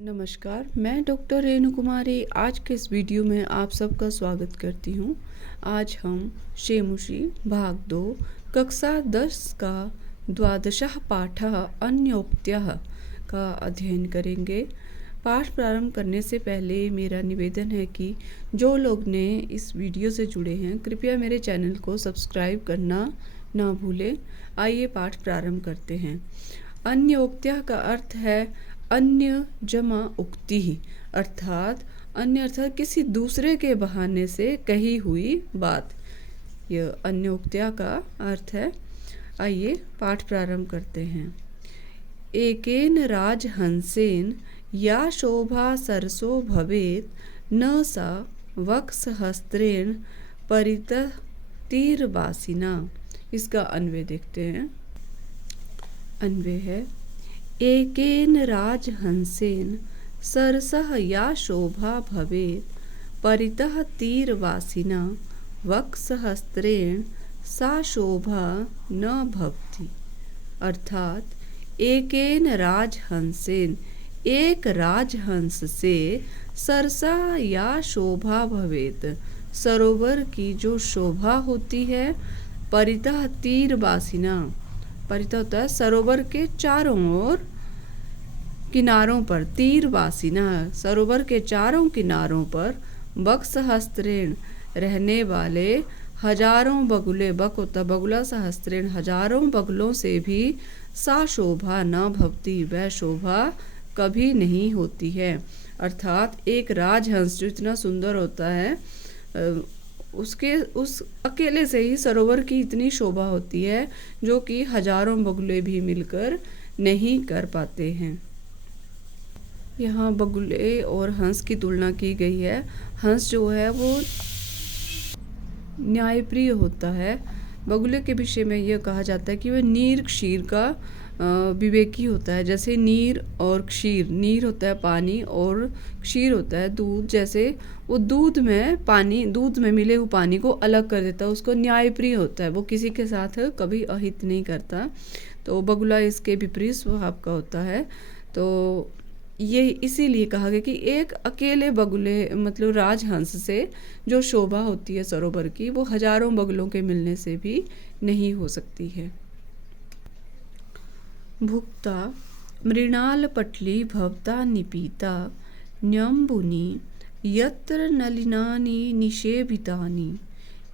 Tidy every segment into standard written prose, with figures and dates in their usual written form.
नमस्कार, मैं डॉक्टर रेणु कुमारी आज के इस वीडियो में आप सबका स्वागत करती हूँ। आज हम शेमुषी भाग 2 कक्षा 10 का द्वादशः पाठः अन्योक्त्यः का अध्ययन करेंगे। पाठ प्रारंभ करने से पहले मेरा निवेदन है कि जो लोग ने इस वीडियो से जुड़े हैं कृपया मेरे चैनल को सब्सक्राइब करना ना भूलें। आइए पाठ प्रारंभ करते हैं। अन्योक्त्यः का अर्थ है अन्य जमा उक्ति ही, अर्थात अन्य अर्थात किसी दूसरे के बहाने से कही हुई बात, यह अन्योक्त्या का अर्थ है। आइए पाठ प्रारंभ करते हैं। एकेन राजहंसेन या शोभा सरसो भवेत न सा वक्षहस्त्रेण परितः तीरवासिना। इसका अन्वय देखते हैं। अन्वय है एकेन राजहंसेन सरसः या शोभा भवेत परितः तीरवासिना वक्षहस्त्रेण सा शोभा न भवति। अर्थात एकेन राजहंसेन एक राजहंस से सरसा या शोभा भवेत सरोवर की जो शोभा होती है, परितः तीरवासिना, परितः होता है सरोवर के चारों ओर किनारों पर, तीरवासिना सरोवर के चारों किनारों पर, वक्षहस्त्रेण रहने वाले हजारों बगुले, बक होता बगुला, सहस्त्रेण हजारों बगुलों से भी सा शोभा न भवती, वह शोभा कभी नहीं होती है। अर्थात एक राजहंस जो इतना सुंदर होता है उसके उस अकेले से ही सरोवर की इतनी शोभा होती है जो कि हजारों बगुले भी मिलकर नहीं कर पाते हैं। यहाँ बगुले और हंस की तुलना की गई है। हंस जो है वो न्यायप्रिय होता है। बगुले के विषय में यह कहा जाता है कि वह नीर क्षीर का विवेकी होता है। जैसे नीर और क्षीर, नीर होता है पानी और क्षीर होता है दूध, जैसे वो दूध में मिले हुए पानी को अलग कर देता है, उसको न्यायप्रिय होता है, वो किसी के साथ कभी अहित नहीं करता। तो बगुला इसके विपरीत स्वभाव का होता है। तो ये इसीलिए कहा गया कि एक अकेले बगुले मतलब राजहंस से जो शोभा होती है सरोवर की, वो हजारों बगुलों के मिलने से भी नहीं हो सकती है। भुक्ता मृणालपटली भवता निपीता न्यम्बुनि यत्र नलिनानि निषेभितानि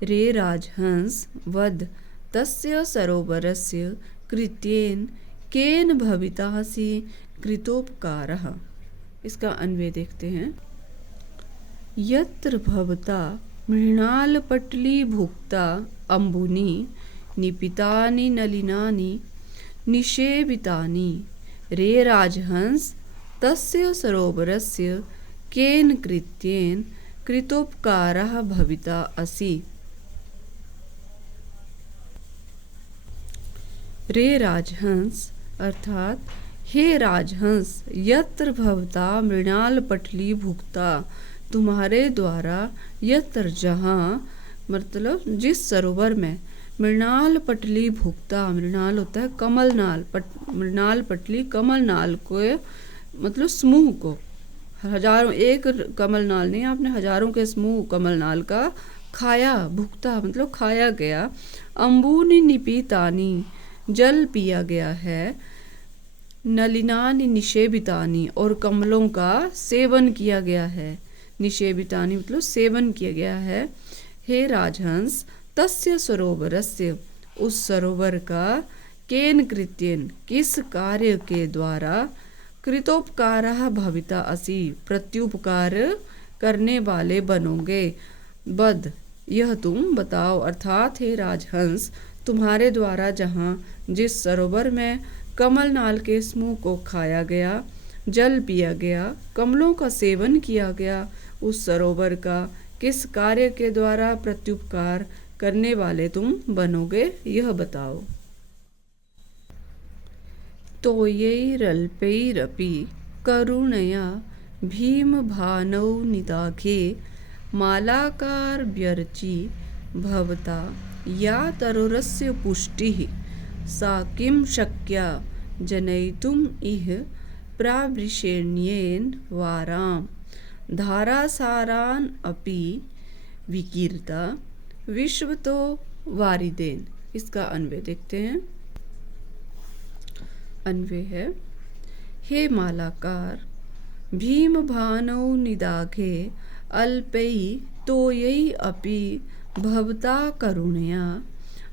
रे राजहंस वद तस्य सरोवरस्य कृत्येन केन भवितासि कृतोपकारः। इसका अन्वय देखते हैं। यत्र भवता मृणालपटली भुक्ता अम्बुनि निपितानि नलिनानि निषेवितानि रे राजहंस तस्य सरोवरस्य केन कृत्येन कृतोपकारः भविता असि। रे राजहंस अर्थात हे राजहंस, यत्र भवता मृणालपटली भुक्ता, तुम्हारे द्वारा, यत्र जहाँ, मतलब जिस सरोवर में, मृणालपटली भुक्ता, मृणाल होता है कमलनाल, मृणालपटली कमलनाल को मतलब समूह को, हजारों, एक कमलनाल नहीं, आपने हजारों के समूह कमलनाल का खाया, भुक्ता मतलब खाया गया। अम्बुनि निपीतानि जल पिया गया है, नलिनानि निषेवितानि और कमलों का सेवन किया गया है। निषेवितानि मतलब सेवन किया गया है। हे राजहंस, तस्य सरोवरस्य उस सरोवर का, केन कृत्येन किस कार्य के द्वारा, कृतोपकारः भविता असि प्रत्युपकार करने वाले बनोगे। बद यह तुम बताओ, अर्थात हे राजहंस, तुम्हारे द्वारा जहाँ जिस सरोवर में कमलनाल के समूह को खाया गया, जल पिया गया, कमलों का सेवन किया गया, उस सरोवर का किस कार्य के द्वारा प्रत्युपकार करने वाले तुम बनोगे, यह बताओ। तोयैरल्पैरपि करुणया भीमभानौ निदाघे मालाकारव्यर्चि भवता या तरुरस्य पुष्टिः सा किं शक्या जनयितुम् इह प्रावृषेण्येन वारां धारासारान् अपि विकीर्ता विश्वतो वारिदेन। इसका अन्वय देखते हैं। अन्वय है, हे मालाकार, भीमभानौ निदाघे अल्पै तोयै अपि भवता करुणया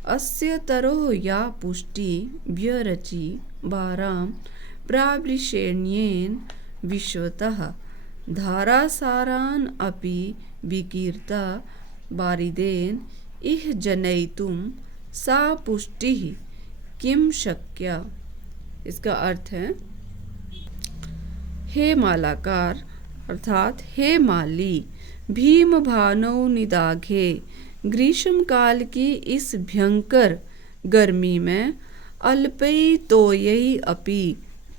अस्य तरोः या पुष्टि व्यरचि वारां प्रावृषेण्येन विश्वतः धारासारान् अपि विकीर्ता वारिदेन इह जनयितुं सा पुष्टिः किं शक्या। इसका अर्थ है, हे मालाकार अर्थात हे माली, भीमभानौ निदाघे ग्रीष्म काल की इस भयंकर गर्मी में अल्पै तोयै अपि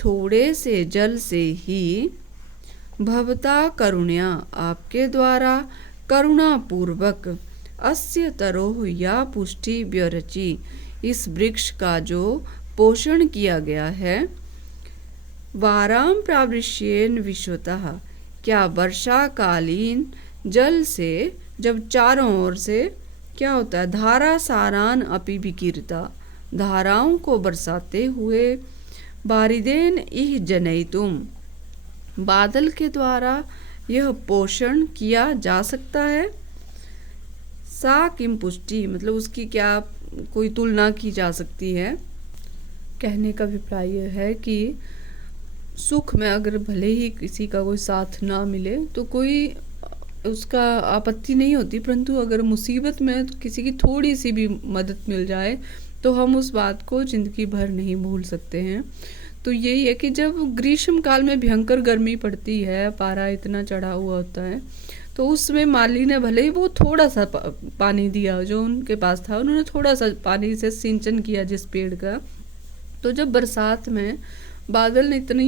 थोड़े से जल से ही भवता करुणया आपके द्वारा करुणा पूर्वक अस्य तरोह या पुष्टि व्यरचि इस वृक्ष का जो पोषण किया गया है। वारां प्रावृष्येन विश्वतः, क्या वर्षाकालीन जल से जब चारों ओर से क्या होता है, धारा सारान अपि विकीर्ता, धाराओं को बरसाते हुए, बारिदेन इह जनयितुम, बादल के द्वारा यह पोषण किया जा सकता है। सा किम पुष्टि, मतलब उसकी क्या कोई तुलना की जा सकती है। कहने का अभिप्राय यह है कि सुख में अगर भले ही किसी का कोई साथ ना मिले तो कोई उसका आपत्ति नहीं होती, परंतु अगर मुसीबत में किसी की थोड़ी सी भी मदद मिल जाए तो हम उस बात को जिंदगी भर नहीं भूल सकते हैं। तो यही है कि जब ग्रीष्म काल में भयंकर गर्मी पड़ती है, पारा इतना चढ़ा हुआ होता है, तो उसमें माली ने भले ही वो थोड़ा सा पानी दिया जो उनके पास था, उन्होंने थोड़ा सा पानी से सिंचन किया जिस पेड़ का। तो जब बरसात में बादल ने इतनी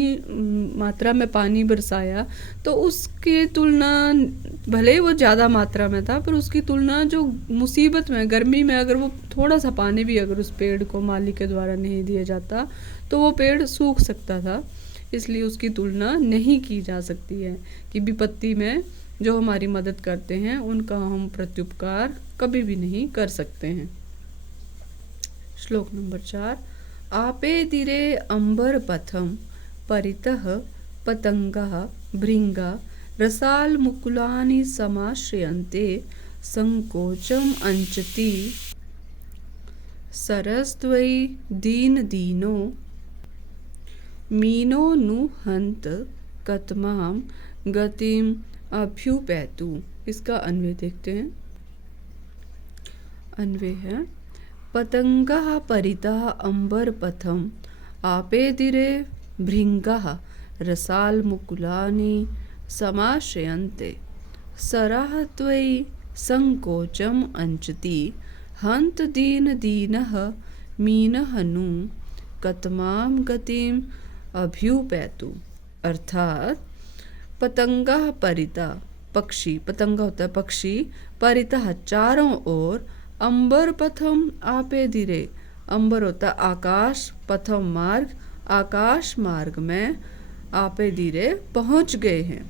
मात्रा में पानी बरसाया तो उसकी तुलना, भले ही वो ज़्यादा मात्रा में था, पर उसकी तुलना जो मुसीबत में गर्मी में अगर वो थोड़ा सा पानी भी अगर उस पेड़ को माली के द्वारा नहीं दिया जाता तो वो पेड़ सूख सकता था। इसलिए उसकी तुलना नहीं की जा सकती है कि विपत्ति में जो हमारी मदद करते हैं उनका हम प्रत्युपकार कभी भी नहीं कर सकते हैं। श्लोक नंबर 4। आपे दिरे अंबर पथम परितः पतंगा भृंगा रसाल मुकुलानि समाश्रयन्ते संकोचम अंचति सरस्त्वै दीन दीनो मीनो नु हंत कतमाम गतिम अभ्युपैतु। इसका अन्वय देखते हैं। अन्वय है, पतंगः परितः अंबर पथम आपेदिरे भृंगः रसाल मुकुलानि समाश्रयन्ते सरः त्वयि संकोचम अंचति हंत दीन दीनः मीनः नु कतमाम गतिम अभ्युपैतु। अर्थात पतंगः परितः, पक्षी, पतंगा होता है पक्षी, परितः चारों ओर, अंबर पथम आपे धीरे, अंबर होता आकाश, पथम मार्ग, आकाश मार्ग में आपे धीरे पहुंच गए हैं।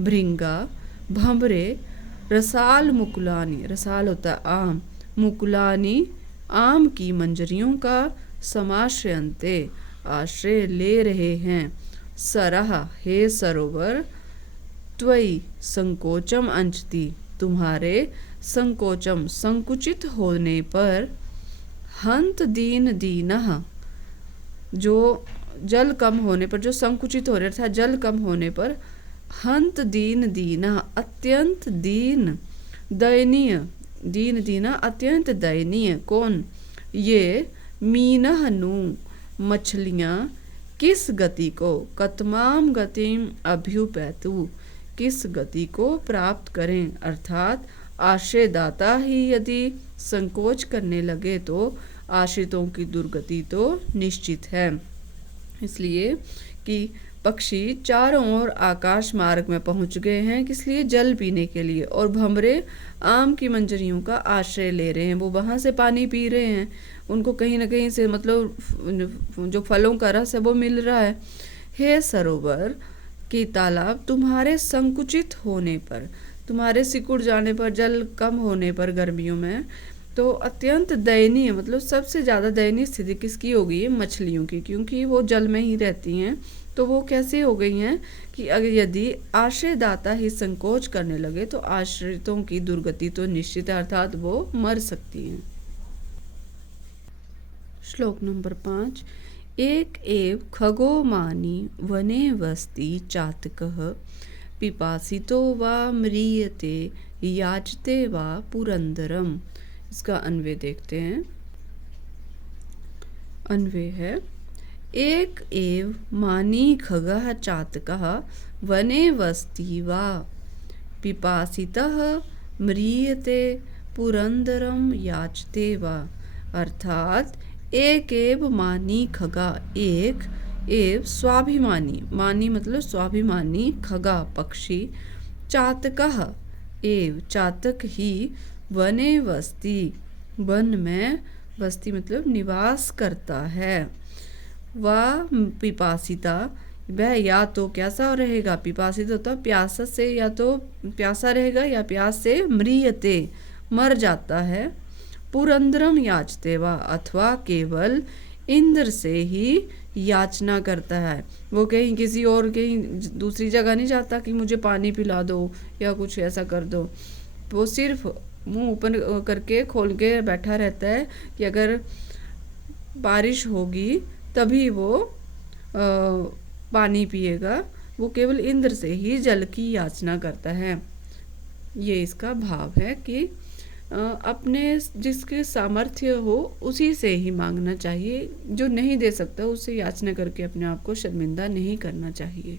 भृंगा भंवरे, रसाल मुकुलानी, रसाल होता आम, मुकुलानी आम की मंजरियों का, समाश्रयन्ते आश्रय ले रहे हैं। सरह हे सरोवर, त्वयि संकोचम अंचति तुम्हारे संकोचम संकुचित होने पर, हंत दीन दीनः जो जल कम होने पर, जो संकुचित हो रहा था जल कम होने पर, हंत दीन दीनः अत्यंत दीन, दयनीय, दीन दीना अत्यंत दयनीय, कौन ये, मीनः नु मछलियाँ, किस गति को, कतमाम गतिम अभ्युपैतु किस गति को प्राप्त करें। अर्थात आश्रयदाता ही यदि संकोच करने लगे तो आश्रितों की दुर्गति तो निश्चित है। इसलिए कि पक्षी चारों ओर आकाश मार्ग में पहुंच गए हैं, किस लिए, जल पीने के लिए, और भंवरे आम की मंजरियों का आश्रय ले रहे हैं, वो वहाँ से पानी पी रहे हैं, उनको कहीं ना कहीं से मतलब जो फलों का रस है वो मिल रहा है। हे सरोवर की तालाब, तुम्हारे संकुचित होने पर, तुम्हारे सिकुड़ जाने पर, जल कम होने पर गर्मियों में, तो अत्यंत दयनीय, मतलब सबसे ज़्यादा दयनीय स्थिति किसकी हो गई है? मछलियों की, क्योंकि वो जल में ही रहती हैं। तो वो कैसे हो गई हैं कि अगर यदि आश्रयदाता ही संकोच करने लगे तो आश्रितों की दुर्गति तो निश्चित है, अर्थात वो मर सकती हैं। श्लोक नंबर 5। एक एव खगो मानी वने वस्ति चातकः पिपासितो वा म्रियते याचते वा पुरंदरम। इसका अन्वय देखते हैं। अन्वय है, एक एव मानी खगः चातकः वने वस्ति वा पिपासितः म्रियते पुरंदरम याचते वा। अर्थात एक एव मानी खगा, एक एव स्वाभिमानी, मानी मतलब स्वाभिमानी, खगा पक्षी, चातकः एव चातक ही, वने वस्ति वन में, वस्ति मतलब निवास करता है, वह पिपासिता वह या तो कैसा रहेगा? पिपासित होता प्यासा से, या तो प्यासा रहेगा या प्यास से, म्रियते मर जाता है, पुरंदरम याचते वा अथवा केवल इंद्र से ही याचना करता है। वो कहीं किसी और कहीं दूसरी जगह नहीं जाता कि मुझे पानी पिला दो या कुछ ऐसा कर दो। वो सिर्फ मुंह ओपन करके खोल के बैठा रहता है कि अगर बारिश होगी तभी वो पानी पिएगा। वो केवल इंद्र से ही जल की याचना करता है। ये इसका भाव है कि अपने जिसके सामर्थ्य हो उसी से ही मांगना चाहिए, जो नहीं दे सकता उससे याचना करके अपने आप को शर्मिंदा नहीं करना चाहिए।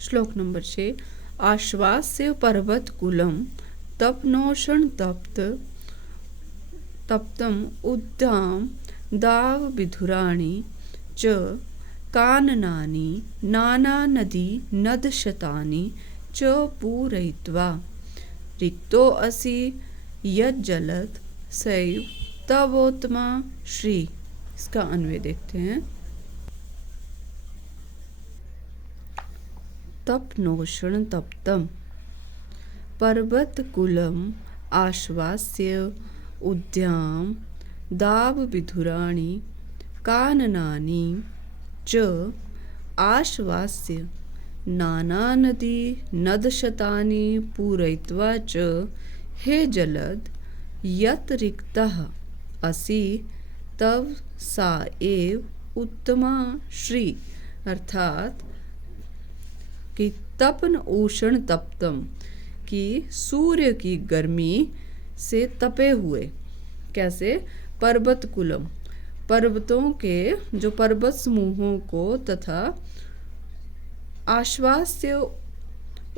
श्लोक नंबर 6। आश्वास्य पर्वत कुलम तपनोषण तप्तम उद्दाम दाव विधुराणि च काननानि नाना नदी नदशतानि च पूरयित्वा रिक्तो असि यज्जलद सैव तवोत्तमा श्री। इसका अन्वय देखते हैं। तपनोषण तप्तम पर्वत कुलम आश्वास्य उद्याम दाव विधुराणि काननानि च आश्वास्य नाना नदी नदशतानि पूरयित्वा च हे जलद यत् रिक्तः असि तव सा एव उत्तमा श्री। अर्थात कि तपन उष्ण तप्तम, कि सूर्य की गर्मी से तपे हुए, कैसे? पर्वत कुलम, पर्वतों के जो पर्वत समूहों को, तथा आश्वास्य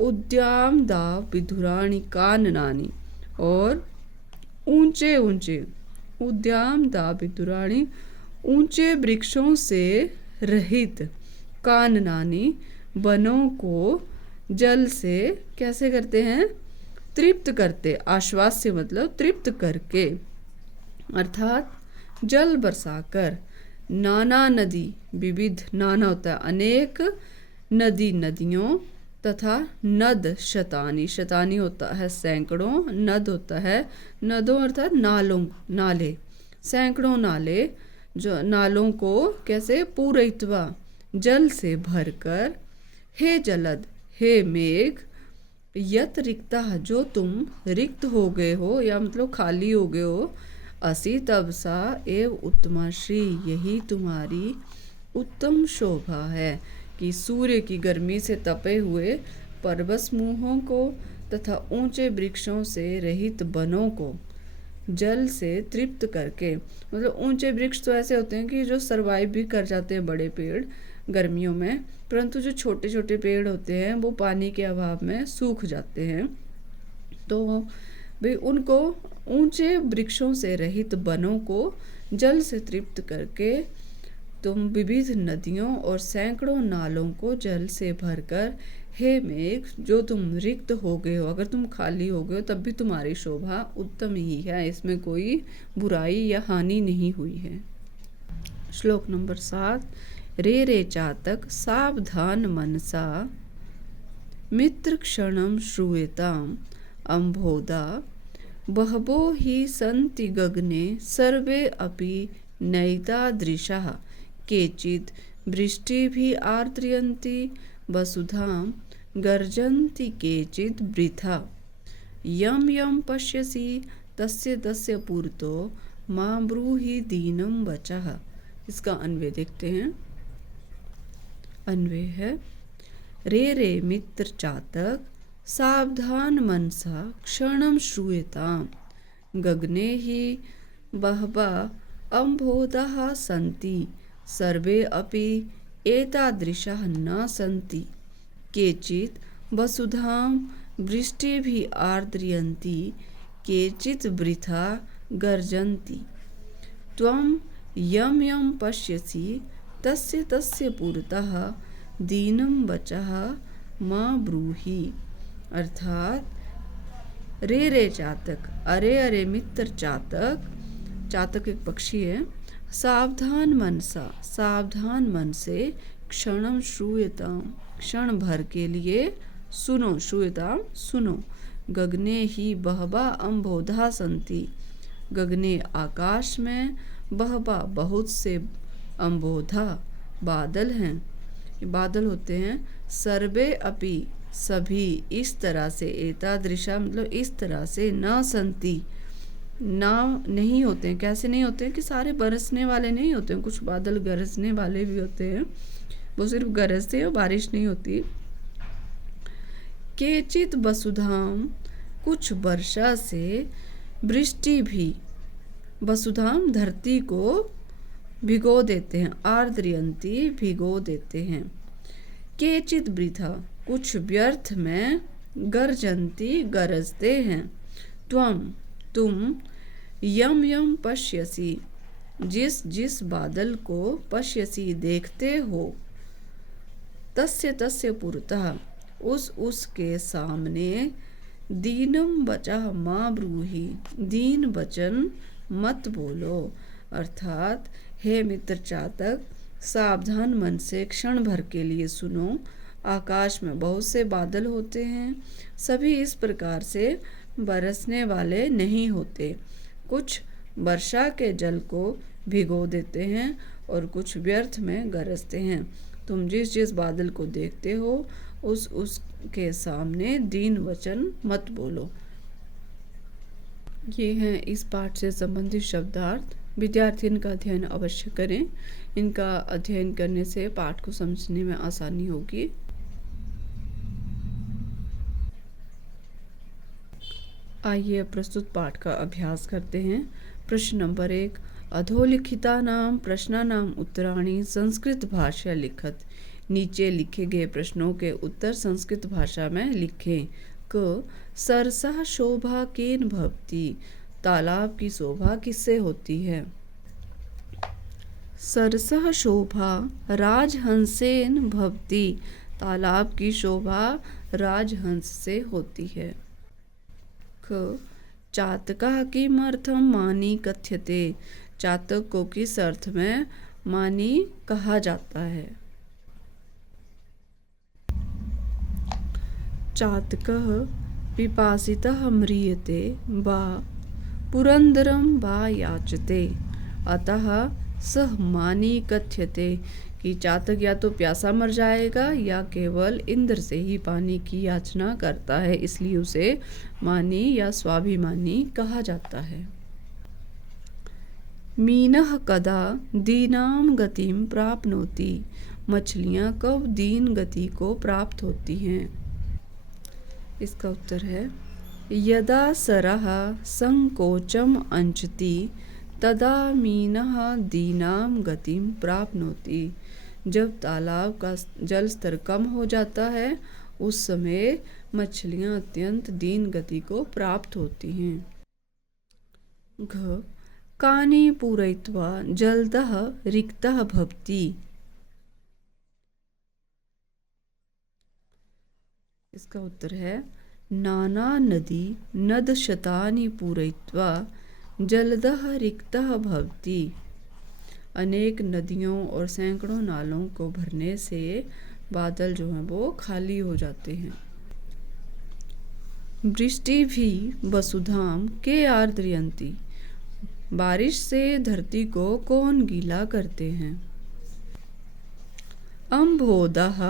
उद्याम दाव विधुराणि काननानि, और ऊंचे ऊंचे उद्याम दाव विधुराणि ऊंचे वृक्षों से रहित, काननानि वनों को जल से कैसे करते हैं? तृप्त करते। आश्वास्य मतलब तृप्त करके, अर्थात जल बरसाकर। नाना नदी, विविध, नाना होता है अनेक, नदी नदियों, तथा नद शतानी, शतानी होता है सैकड़ों, नद होता है नदों अर्थात नालों, नाले, सैकड़ों नाले, जो नालों को कैसे? पूरयित्वा जल से भरकर, हे जलद, हे मेघ, यत रिक्ता जो तुम रिक्त हो गए हो या मतलब खाली हो गए हो, असि तब सा एव उत्तमा श्री, यही तुम्हारी उत्तम शोभा है कि सूर्य की गर्मी से तपे हुए पर्वत समूहों को तथा ऊंचे वृक्षों से रहित वनों को जल से तृप्त करके, मतलब ऊंचे वृक्ष तो ऐसे होते हैं कि जो सरवाइव भी कर जाते हैं बड़े पेड़ गर्मियों में, परंतु जो छोटे छोटे पेड़ होते हैं वो पानी के अभाव में सूख जाते हैं। तो वे उनको ऊंचे वृक्षों से रहित वनों को जल से तृप्त करके तुम विविध नदियों और सैकड़ों नालों को जल से भरकर, हे मेघ जो तुम रिक्त हो गए हो, अगर तुम खाली हो गए हो तब भी तुम्हारी शोभा उत्तम ही है, इसमें कोई बुराई या हानि नहीं हुई है। श्लोक नंबर 7। रे रे चातक सावधान मनसा मित्र क्षणं श्रूयताम् अम्भोदा बहवो हि सन्ति गगने सर्वे अपि नैतादृशाः केचित् वृष्टिभिः आर्द्रयन्ति वसुधां गर्जन्ति केचित् वृथा यं यं पश्यसि तस्य तस्य पुरतो मा ब्रूहि दीनं वचः। इसका अन्वय देखते हैं। अन्वय है रे रे मित्र चातक सावधान मनसा क्षणं श्रूयताम् गगने हि बहवः अम्भोधाः सन्ति सर्वे अपि एतादृशाः न सन्ति केचित् वसुधां वृष्टिभिः आर्द्रयन्ति केचित् वृथा गर्जन्ति त्वं यं यं पश्यसि तस्य तस्य पुरतः दीनं वचः मा ब्रूहि। अर्थात रे रे चातक, अरे अरे मित्र चातक, चातक एक पक्षी है, सावधान मनसा, सावधान मन से, क्षणम श्रूयताम, क्षण भर के लिए सुनो, श्रूयताम सुनो, गगने ही बहवा अम्भोधा संति, गगने आकाश में, बहवा बहुत से, अम्भोधा बादल हैं, ये बादल होते हैं, सर्वे अपि सभी, इस तरह से, एतादृशा मतलब इस तरह से, न संति ना नहीं होते हैं। कैसे नहीं होते हैं कि सारे बरसने वाले नहीं होते हैं, कुछ बादल गरजने वाले भी होते हैं, वो सिर्फ गरजते हैं, बारिश नहीं होती। केचित वसुधाम, कुछ वर्षा से, वृष्टि भी, वसुधाम धरती को भिगो देते हैं, आर्द्रयंती भिगो देते हैं। केचित वृथा, कुछ व्यर्थ में, गर्जंती गरजते हैं। त्वम तुम, यम यम पश्यसी, जिस जिस बादल को, पश्यसी देखते हो, तस्य तस्य पुरतः, उस उसके सामने, दीनम वचः मा ब्रूहि, दीन वचन मत बोलो। अर्थात हे मित्र चातक, सावधान मन से क्षण भर के लिए सुनो, आकाश में बहुत से बादल होते हैं, सभी इस प्रकार से बरसने वाले नहीं होते, कुछ वर्षा के जल को भिगो देते हैं और कुछ व्यर्थ में गरजते हैं। तुम जिस जिस बादल को देखते हो, उस उसके सामने दीन वचन मत बोलो। ये हैं इस पाठ से संबंधित शब्दार्थ। विद्यार्थी इनका अध्ययन अवश्य करें, इनका अध्ययन करने से पाठ को समझने में आसानी होगी। आइए प्रस्तुत पाठ का अभ्यास करते हैं। प्रश्न नंबर 1, अधोलिखितानां प्रश्नानां उत्तराणि संस्कृत भाषा लिखत। नीचे लिखे गए प्रश्नों के उत्तर संस्कृत भाषा में लिखें। क, सरसा शोभा केन भवति, तालाब की शोभा किससे होती है। सरसा शोभा राजहंसेन भवति, तालाब की शोभा राजहंस से होती है। ख, चातकः किमर्थं मानी कथ्यते, चातक को किस अर्थ में मानी कहा जाता है। चातकः पिपासितः म्रियते वा पुरंदरं वा याचते, अतः सह मानी कथ्यते, कि चातक या तो प्यासा मर जाएगा या केवल इंद्र से ही पानी की याचना करता है, इसलिए उसे मानी या स्वाभिमानी कहा जाता है। मीनः कदा दीनां गतिं प्राप्नोति, मछलियाँ कब दीन गति को प्राप्त होती हैं। इसका उत्तर है यदा सरः संकोचम अंचति तदा मीनः दीनां गतिं प्राप्नोति, जब तालाब का जल स्तर कम हो जाता है उस समय मछलियाँ अत्यंत दीन गति को प्राप्त होती हैं। घ, कानि पूरयित्वा जलदः रिक्तः भवति, इसका उत्तर है नाना नदी नद शतानि पूरयित्वा जलदः रिक्तः भवति, अनेक नदियों और सैकड़ों नालों को भरने से बादल जो हैं वो खाली हो जाते हैं। वृष्टि भी वसुधाम के आर्द्रयन्ति। बारिश से धरती को कौन गीला करते हैं? अम्भोदः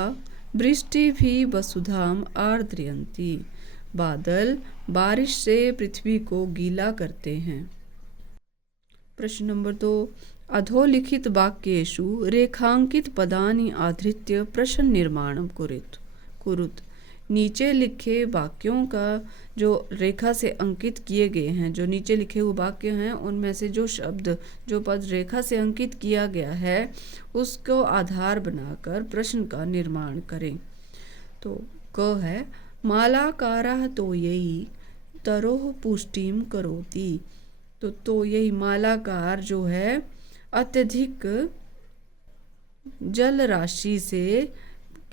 वृष्टि भी वसुधाम आर्द्रयन्ति। बादल बारिश से पृथ्वी को गीला करते हैं। प्रश्न नंबर 2, अधोलिखित वाक्येषु रेखांकित पदानि आधृत्य प्रश्न निर्माणं कुरुत। नीचे लिखे वाक्यों का जो रेखा से अंकित किए गए हैं, जो नीचे लिखे हुए वाक्य हैं, उनमें से जो शब्द, जो पद रेखा से अंकित किया गया है उसको आधार बनाकर प्रश्न का निर्माण करें। तो क है मालाकारः तोयैः तरोः पुष्टिं करोति। तो यही मालाकार जो है अत्यधिक जल राशि से,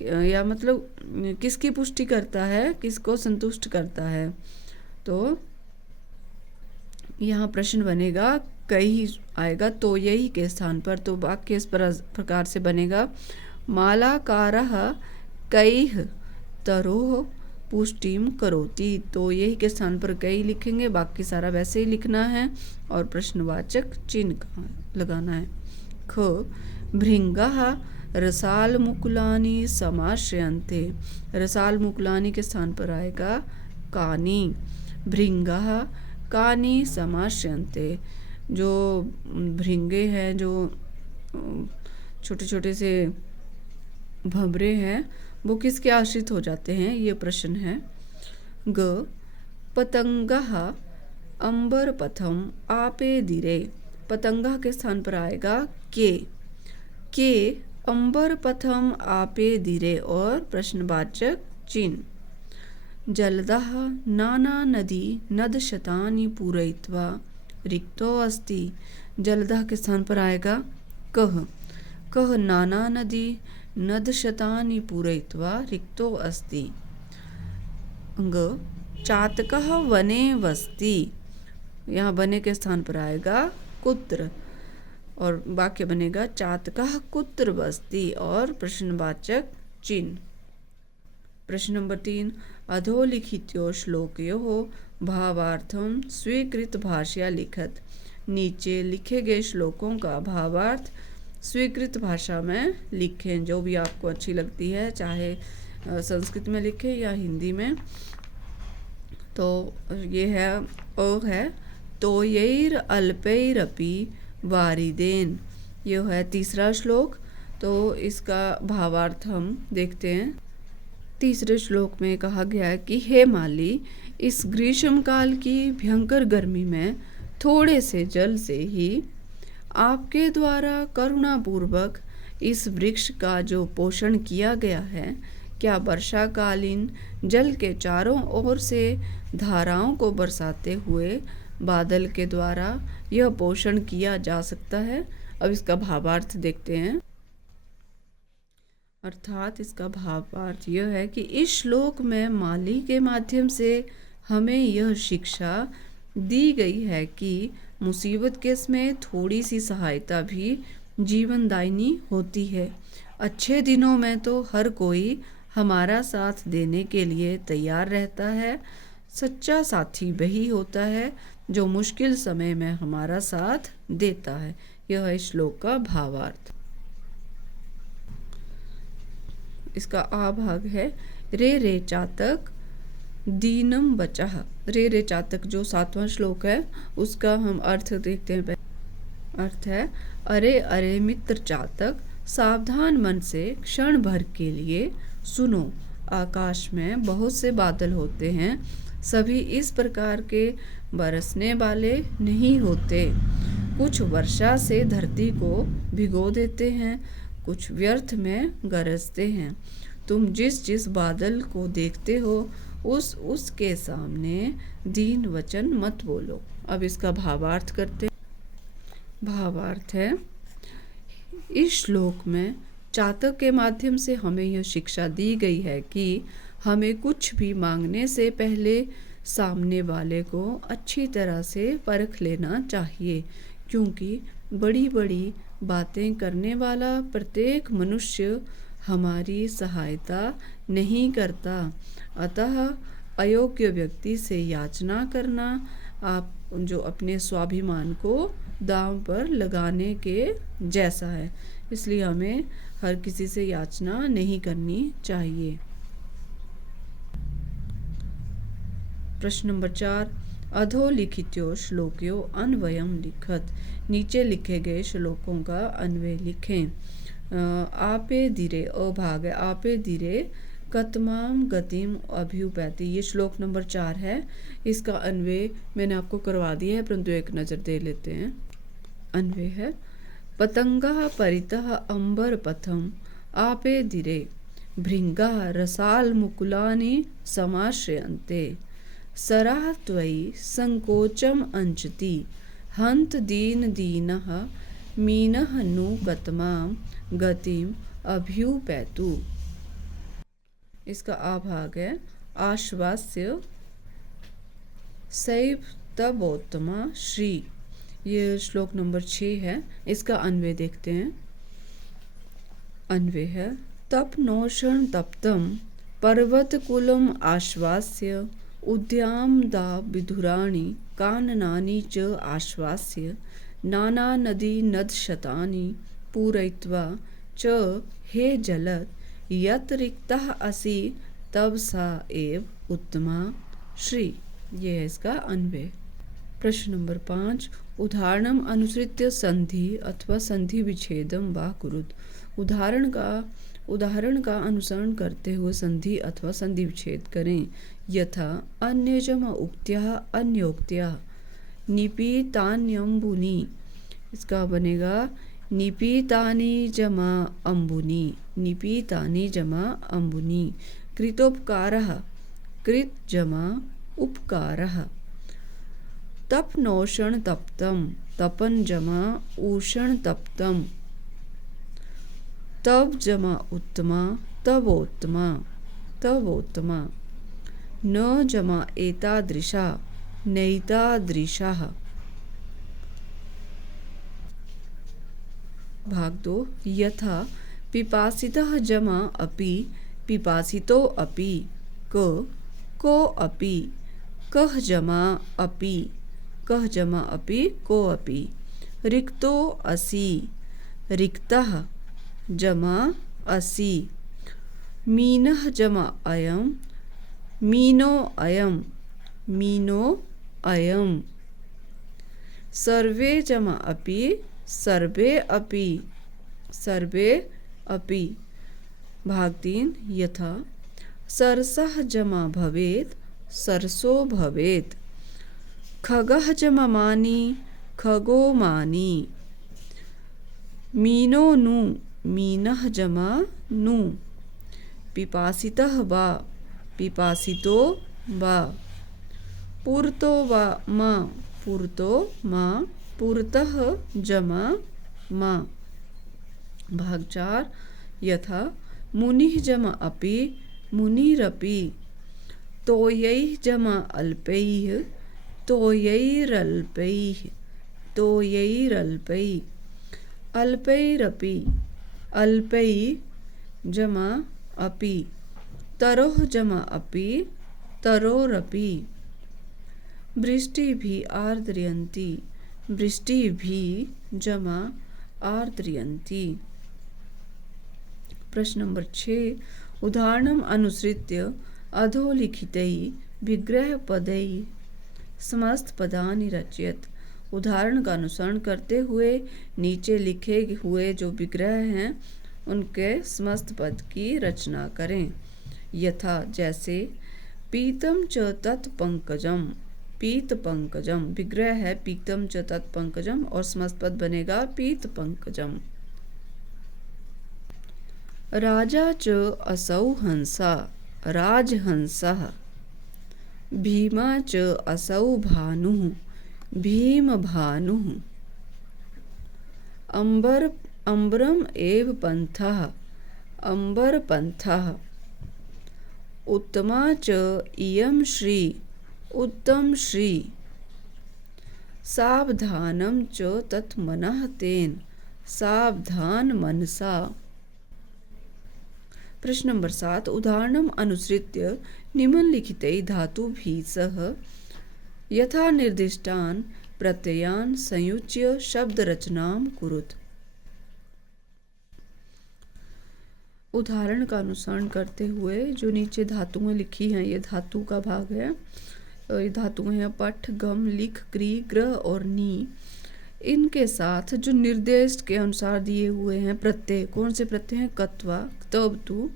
या मतलब किसकी पुष्टि करता है, किसको संतुष्ट करता है। तो यहाँ प्रश्न बनेगा कई आएगा तो यही के स्थान पर। तो वाक्य इस प्रकार से बनेगा मालाकारः कैः तरोः पुष्टिम करोति। तो यही के स्थान पर कई लिखेंगे, बाकी सारा वैसे ही लिखना है और प्रश्नवाचक चिन्ह लगाना है। ख भृंगः रसालमुकुलानि समाश्रयन्ते। रसालमुकुलानि के स्थान पर आएगा कानि। भृंगः कानि समाश्रयन्ते। जो भृंगे हैं, जो छोटे छोटे से भंवरे हैं, वो किसके आश्रित हो जाते हैं, ये प्रश्न है। ग पतंगः अंबरपथम आपेदिरे। पतंगा के स्थान पर आएगा के अंबरपथम आपेदिरे और प्रश्नवाचक चिन्ह। जलदः नाना नदी नदशतानि पूरयित्वा रिक्तो अस्ति। जलदः के स्थान पर आएगा कह नाना नदी नदशतानि पूरयित्वा रिक्तो अस्ति। ग चातकः वने वसति। यहाँ वने के स्थान पर आएगा कुत्र और वाक्य बनेगा चातकः कुत्र वसति और प्रश्नवाचक चिन्ह। प्रश्न नंबर 3, अधोलिखित्यो श्लोकयोः भावार्थं स्वीकृत भाषया लिखत। नीचे लिखे गए श्लोकों का भावार्थ स्वीकृत भाषा में लिखें, जो भी आपको अच्छी लगती है, चाहे संस्कृत में लिखें या हिंदी में। तो ये है तोयैर अल्पैरपि वारिदेन। यह है तीसरा श्लोक। तो इसका भावार्थ हम देखते हैं। तीसरे श्लोक में कहा गया है कि हे माली, इस ग्रीष्म काल की भयंकर गर्मी में थोड़े से जल से ही आपके द्वारा करुणापूर्वक इस वृक्ष का जो पोषण किया गया है, क्या वर्षाकालीन जल के चारों ओर से धाराओं को बरसाते हुए बादल के द्वारा यह पोषण किया जा सकता है? अब इसका भावार्थ देखते हैं। अर्थात इसका भावार्थ यह है कि इस श्लोक में माली के माध्यम से हमें यह शिक्षा दी गई है कि मुसीबत के समय थोड़ी सी सहायता भी जीवनदायिनी होती है। अच्छे दिनों में तो हर कोई हमारा साथ देने के लिए तैयार रहता है। सच्चा साथी वही होता है जो मुश्किल समय में हमारा साथ देता है। यह है श्लोक का भावार्थ। इसका आ भाग है रे रे चातक दीनम बचः। रे रे चातक जो 7वां श्लोक है उसका हम अर्थ देखते हैं। अर्थ है अरे अरे मित्र चातक, सावधान मन से क्षण भर के लिए सुनो। आकाश में बहुत से बादल होते हैं, सभी इस प्रकार के बरसने वाले नहीं होते। कुछ वर्षा से धरती को भिगो देते हैं, कुछ व्यर्थ में गरजते हैं। तुम जिस जिस बादल को देखते हो उसके सामने दीन वचन मत बोलो। अब इसका भावार्थ करते। भावार्थ है इस श्लोक में चातक के माध्यम से हमें यह शिक्षा दी गई है कि हमें कुछ भी मांगने से पहले सामने वाले को अच्छी तरह से परख लेना चाहिए, क्योंकि बड़ी बड़ी बातें करने वाला प्रत्येक मनुष्य हमारी सहायता नहीं करता, अतः अयोग्य व्यक्ति से याचना करना आप जो अपने स्वाभिमान को दांव पर लगाने के जैसा है। इसलिए हमें हर किसी से याचना नहीं करनी चाहिए। प्रश्न नंबर 4, अधोलिखित्यो श्लोक्यो अन्वयम लिखत। नीचे लिखे गए श्लोकों का अन्वय लिखें। आपे धीरे अभाग है, आपे धीरे कतमाम गतिम अभ्युपैति, ये श्लोक नंबर 4 है। इसका अन्वय मैंने आपको करवा दिया है, परंतु एक नज़र दे लेते हैं। अन्वय है, पतंगा परितः अंबर पथम आपे धीरे भृंगा रसाल मुकुलानि समाश्रयन्ते सराह त्वयि संकोचम अंचति हंत दीन दीनः मीनः नु कतमाम गतिम अभ्युपैतु। इसका आभाग है, आश्वास्य सैव तबोत्तमा श्री। ये श्लोक नंबर 6 है। इसका अन्वय देखते हैं। अन्वय है, तप नोषण तप्तम पर्वतकुलम आश्वास्य उद्याम दा विधुराणि काननानि च आश्वास्य नाना नदी नद शतानि पूरयित्वा च हे जलद यत रिक्तः असि तब सा एव उत्तमा श्री। ये है इसका अन्वय। प्रश्न नंबर 5, उदाहरणम अनुसृत्य संधि अथवा संधि विच्छेदम वा कुरुत। उदाहरण का अनुसरण करते हुए संधि अथवा संधि विच्छेद करें। यथा अन्यजम उक्त्या अन्योक्त्या निपीतान्यम्बुनि। इसका बनेगा निपीतानि जमा अम्बुनि, निपीतानि जमा अम्बुनि। कृतोपकारः कृत जमा उपकारः। तप नोषण तप्तम, तपन जमा उषण तप्तम। तब जमा उत्तमा, तबोत्तमा, तबोत्तमा। न जमा एतादृशा, नैतादृशाः। भाग 2, यथा पिपासितः जमा अपि पिपासितो अपि को अपि कः जमा अपि कः जमा अपि को अपि। रिक्तो असि रिक्तः जमा असि। मीनः जमा अयं मीनो अयं मीनो अयं। सर्वे जमा अपि सर्वे अपि सर्वे अपि। भाग 3, यथा सरसः जमा भवेत् सरसो भवेत्। खगः जमा मानि खगो मानि। मीनो नु मीनः जमा नु। पिपासितः वा पिपासितो वा। पुरतो वा मा पुरतो मा। पुरतः जमा मा। भाग 4, यथा मुनिः जमा अपि मुनिरपि। तोयैः जमा अल्पैः तोयैरल्पैः तोयैरल्पैः। अल्पैरपि अल्पैः जमा अपि। तरोः जमा अपि तरोरपि। वृष्टिभिः आर्द्रयन्ति वृष्टिभिः जमा आर्द्रयन्ति। प्रश्न नंबर 6, उदाहरणम अनुसृत्य अधोलिखितैः विग्रहपदैः समस्त पदानि रचयत। उदाहरण का अनुसरण करते हुए नीचे लिखे हुए जो विग्रह हैं उनके समस्त पद की रचना करें। यथा जैसे पीतम च तत्पंकजम, पीत पंकजम। विग्रह है पीतम च तत्पंकजम और समस्त पद बनेगा पीत पंकजम। राजा च असौ हंसा राजहंसः। भीमा च असौ भानुः भीमभानुः। अम्बरम एव पंथः अम्बरपन्थः। उत्तमा च इयं श्री उत्तम श्री। सावधानं च तत् मनः तेन सावधान मनसा। प्रश्न नंबर 7, उदाहरणम् अनुसृत्य निम्नलिखितैः धातुभिः सह यथा निर्दिष्टान् प्रत्ययान् संयुज्य शब्दरचनां कुरुत। उदाहरण का अनुसरण करते हुए जो नीचे धातुएं लिखी हैं, ये धातु का भाग है। ये धातुएं हैं पठ, गम, लिख, क्री, ग्रह और नी। इनके साथ जो निर्देश के अनुसार दिए हुए हैं प्रत्यय, कौन से प्रत्यय हैं? कत्वा, तबतु,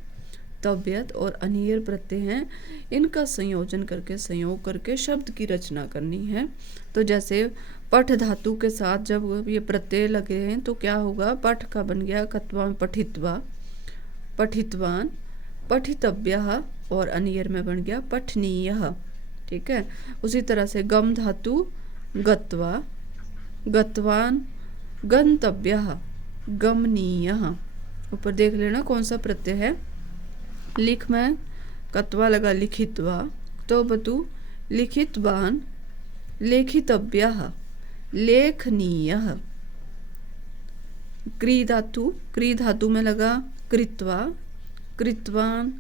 तब्यत और अनियर प्रत्यय हैं। इनका संयोजन करके, संयोग करके शब्द की रचना करनी है। तो जैसे पठ धातु के साथ जब ये प्रत्यय लगे हैं तो क्या होगा? पठ का बन गया कत्वा में पठित्वा, पठितवान, पठितव्यः और अनियर में बन गया पठनीयः। ठीक है। उसी तरह से गम धातु गत्वा, गतवान, गंतव्यः, गमनीयः। ऊपर देख लेना कौन सा प्रत्यय है। लिख में कत्वा लगा लिखित्वा, तो बतु लिखितवान, लेखितव्यः, लेखनीयः। क्री धातु में लगा कृत्वा, कृतवान,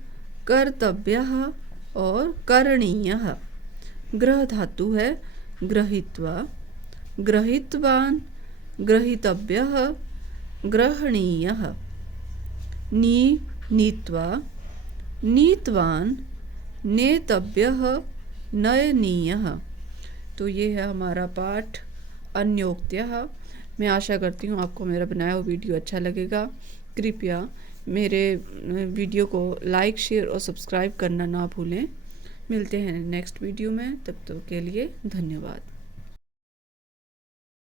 कर्तव्यः और करणीयः। ग्रह धातु है ग्रहीत्वा, ग्रहीतवान, ग्रहीतव्यः, ग्रहणीयः। नीत्वा, नीतवान, नेतव्यः, नयनीयः। तो ये है हमारा पाठ अन्योक्त्यः। मैं आशा करती हूँ आपको मेरा बनाया हुआ वीडियो अच्छा लगेगा। कृपया मेरे वीडियो को लाइक, शेयर और सब्सक्राइब करना ना भूलें। मिलते हैं नेक्स्ट वीडियो में, तब तक के लिए धन्यवाद।